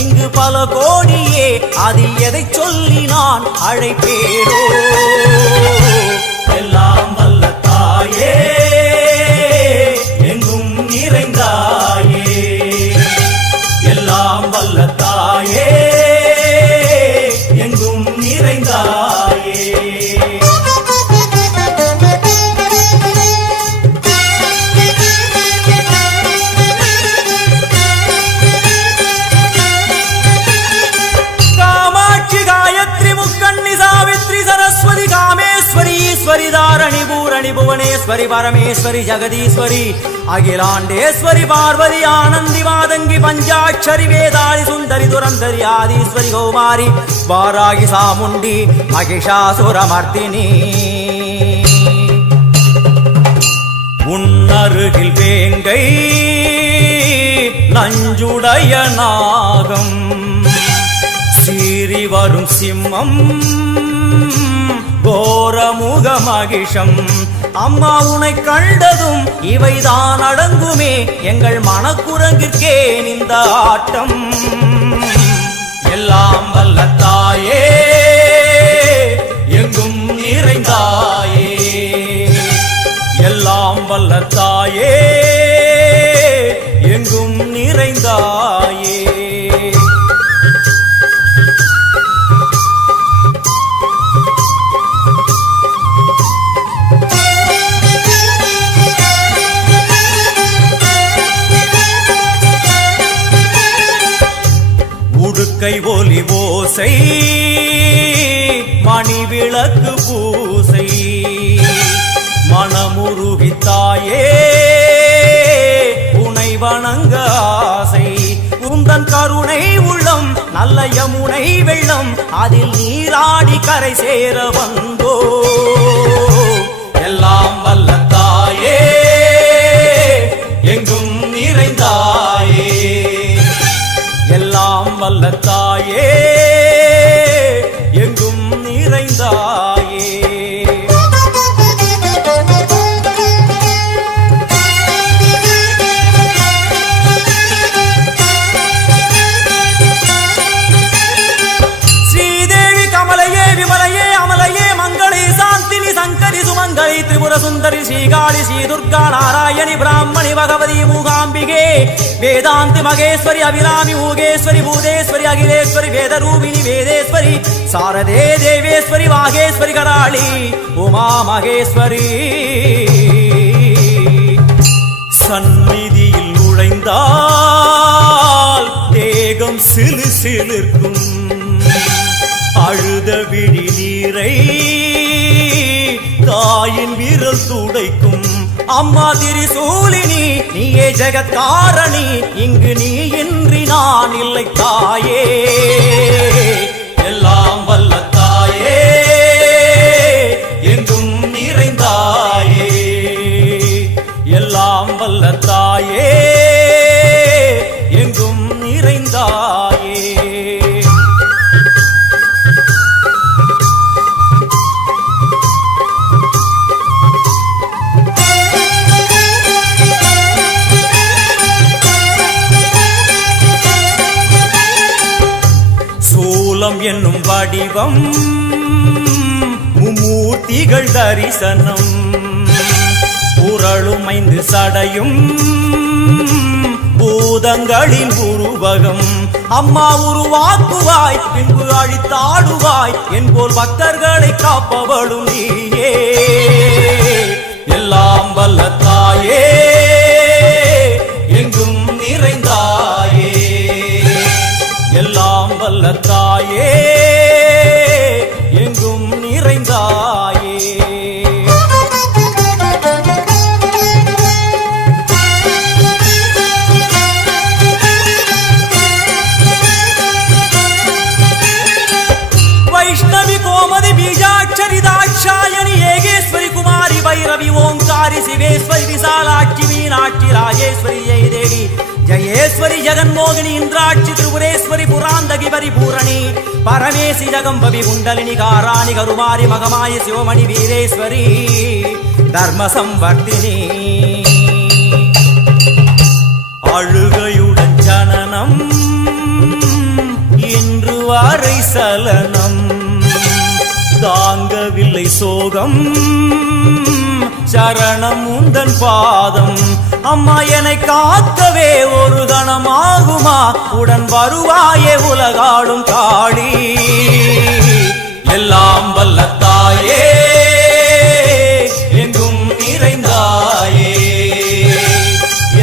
இங்கு பல கோடியே, அதில் எதை சொல்லி நான் அழைப்பேனோ? எல்லாம் வல்ல தாயே, எங்கும் நிறைந்தாயே, எல்லாம் வல்ல தாயே, எங்கும் நிறைந்தாயே. தாரணி பூரணி புவனேஸ்வரி பரமேஸ்வரி ஜெகதீஸ்வரி அகிலாண்டேஸ்வரி பார்வதி ஆனந்தி மாதங்கி பஞ்சாட்சரி வேதாளி சுந்தரி துரந்தரி ஆதீஸ்வரி கௌமாரி வாராகி சாமுண்டி மகிஷாசுரமர்த்தினி. உன்னருகில் வேங்கை நஞ்சுடைய நாகம் சீறி வரும் சிம்மம் கோரமுக மகிஷம். அம்மா உனை கண்டதும் இவைதான் அடங்குமே, எங்கள் மனக்குரங்கிற்கே இந்த ஆட்டம். எல்லாம் வல்ல தாயே, எங்கும் நிறைந்தாயே, எல்லாம் வல்ல தாயே, எங்கும் நிறைந்தாயே. கை ஒலி ஓசை மணி விளக்கு பூசை மனமுருகித்தாயே உனை வணங்க ஆசை. உந்தன் கருணை உள்ளம் நல்ல யமுனை வெள்ளம், அதில் நீராடி கரை சேர வந்தோ. எல்லாம் வல்ல தாயே, எங்கும் நிறைந்தாயே, எல்லாம் வல்ல தாயே, எங்கும் நிறைந்தாயே. ஸ்ரீதேவி கமலையே விமலையே அமலையே மங்களே சாந்தினி சங்கரி சுமங்கலி திரிபுர சுந்தரி ஸ்ரீகாளி ஸ்ரீ துர்கா நாராயணி பிராமணி பகவதி மூகாம்பிகே வேதாந்தி மகேஸ்வரி அபிராமி மூகேஸ்வரி பூதேஸ்வரி அகிலேஸ்வரி வேதரூபிணி வேதேஸ்வரி சாரதே தேவேஸ்வரி வாகேஸ்வரி கராளி உமா மகேஸ்வரி. சந்நிதியில் நுழைந்தால் தேகம் சிலு சிலிர்க்கும், அழுத விழி நீரை தாயின் விரல் துடைக்கும். அம்மா திரிசூலினி நீயே ஜெகத்காரணி, இங்கு நீ இன்றி நான் இல்லை தாயே. எல்லாம் வல்ல தாயே, எங்கும் நிறைந்தாயே, எல்லாம் வல்ல தாயே, எங்கும் நிறைந்தாயே. என்னும் வடிவம் மும்மூர்த்திகள் தரிசனம், உரளுமைந்து சடையும் பூதங்களின் உருவகம். அம்மா உருவாக்குவாய் பின்பு அழித்தாடுவாய், என்போல் பக்தர்களை காப்பவளும் நீயே. எல்லாம் வல்ல தாயே, எங்கும் நிறைந்தாயே, எல்லாம் வல்ல தாயே, எங்கும் நிறைந்தாயே. வைஷ்ணவி கோமதி பீஜாட்சரி தாட்சாயணி ஏகேஸ்வரி குமாரி பைரவி ஓங்காரி சிவேஸ்வரி விசாலாட்சி மீனாட்சி ராஜேஸ்வரி ஜெயதேவி ஜயேஸ்வரி ஜெகன்மோகினி இந்திராட்சி திரிபுரேஸ்வரி புராந்தகி பரிபூரணி பரமேசி ஜகம்பவி குண்டலினி காராணி கருமாரி மகமாயி சிவமணி வீரேஸ்வரி தர்ம சம்வர்த்தினி. அழுகையுடன் ஜனனம் வரை சலனம் தாங்கவில்லை சோகம் சரணம் உந்தன் பாதம் அம்மா என்னை காக்கவே ஒரு கணமாகுமா உடன் வருவாயே உலகாடும் காளி எல்லாம் வல்ல தாயே எங்கும் நிறைந்தாயே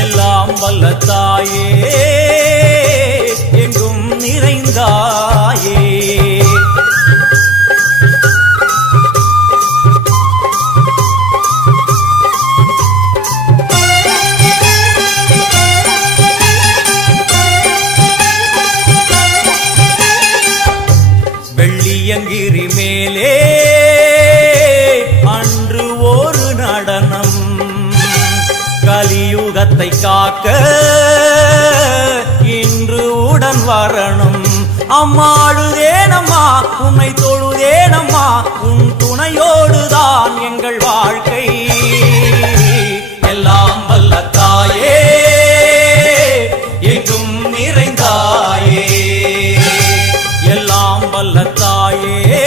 எல்லாம் வல்ல தாயே எங்கும் நிறைந்தாயே வெள்ளியங்கிரி மேலே அன்று ஒரு நடனம் கலியுகத்தை காக்க இன்று உடன் வரணும் அம்மா அழுதேனம்மா உன்னை தொழுதேனம்மா உன் துணையோடுதான் எங்கள் வாழ்க்கை எல்லாம் வல்ல தாயே எங்கும் நிறைந்தாயே எல்லாம் வல்ல தாயே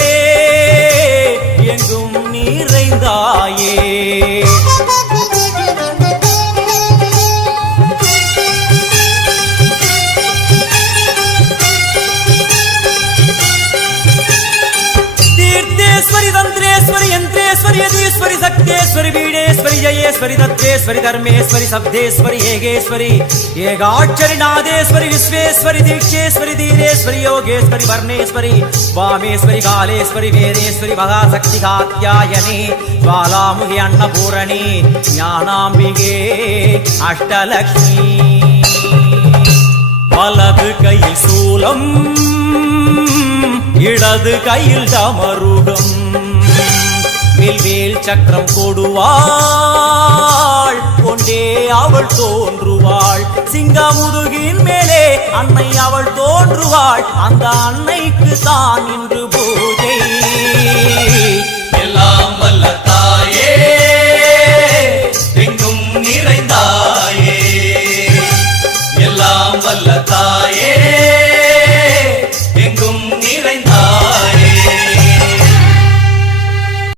எங்கும் நிறைந்தாயே तीर्थेश्वरी तंत्रेश्वरी यंत्रेश्वरी यदीश्वरी शक्तेश्वरी बीडेश्वरी जयेश्वरी दत्तेश्वरी धर्मेश्वरी शब्देश्वरी येगेश्वरी येगाक्षरी नादेश्वरी विश्वेश्वरी दीक्षेश्वरी धीरेश्वरी योगेश्वरी वर्णेश्वरी वामेश्वरी कालेश्वरी वेदेश्वरी महाशक्ति कात्यायनी ज्वालामुखी अन्नपूरणी ज्ञानाम्बिके अष्टलक्ष्मी वलது கையில் சூலம் இடது கையில் டமருகம் வில்வேல் சக்கரம் கொடுவாள் கொண்டே அவள் தோன்றுவாள் சிங்கமுதுகின் மேலே அன்னை அவள் தோன்றுவாள் அந்த அன்னைக்கு தான் இன்று